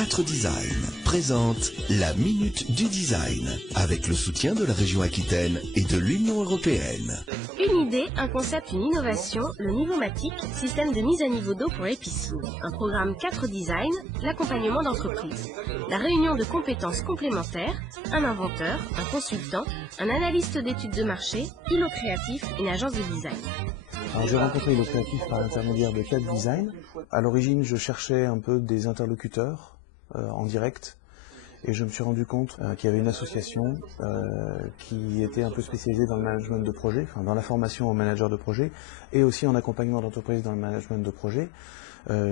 4 Design présente la Minute du Design avec le soutien de la région Aquitaine et de l'Union européenne. Une idée, un concept, une innovation, le Nivomatic, système de mise à niveau d'eau pour les piscines. Un programme 4 Design, l'accompagnement d'entreprise. La réunion de compétences complémentaires, un inventeur, un consultant, un analyste d'études de marché, Ilo Créatif, une agence de design. J'ai rencontré Ilo Créatif par l'intermédiaire de 4 Design. À l'origine, je cherchais un peu des interlocuteurs en direct et je me suis rendu compte qu'il y avait une association qui était un peu spécialisée dans le management de projet, enfin dans la formation aux managers de projet et aussi en accompagnement d'entreprise dans le management de projet.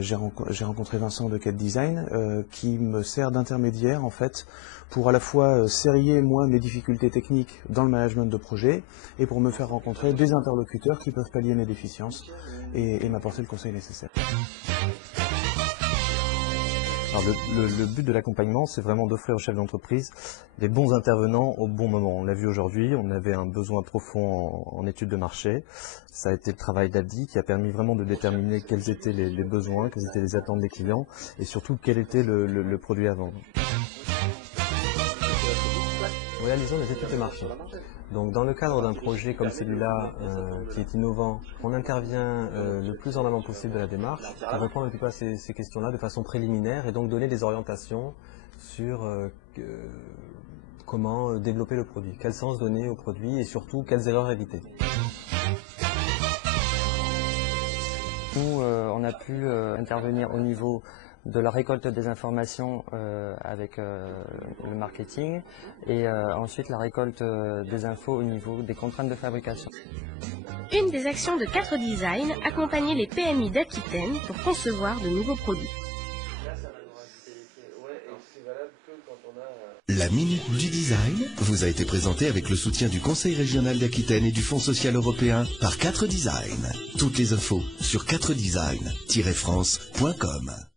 J'ai rencontré Vincent de 4 Design qui me sert d'intermédiaire en fait pour à la fois serrer moi mes difficultés techniques dans le management de projet et pour me faire rencontrer des interlocuteurs qui peuvent pallier mes déficiences et m'apporter le conseil nécessaire. Alors le but de l'accompagnement, c'est vraiment d'offrir aux chefs d'entreprise des bons intervenants au bon moment. On l'a vu aujourd'hui, on avait un besoin profond en études de marché. Ça a été le travail d'Abdi qui a permis vraiment de déterminer quels étaient les besoins, quelles étaient les attentes des clients et surtout quel était le produit à vendre. Nous réalisons des études de marché. Donc dans le cadre d'un projet comme celui-là, qui est innovant, on intervient le plus en amont possible de la démarche, à répondre un petit peu à ces questions-là de façon préliminaire et donc donner des orientations sur comment développer le produit, quel sens donner au produit et surtout quelles erreurs éviter. Nous, on a pu intervenir au niveau de la récolte des informations avec le marketing et ensuite la récolte des infos au niveau des contraintes de fabrication. Une des actions de 4 Design, accompagner les PMI d'Aquitaine pour concevoir de nouveaux produits. La Minute du Design vous a été présentée avec le soutien du Conseil régional d'Aquitaine et du Fonds social européen par 4 Design. Toutes les infos sur 4design-france.com.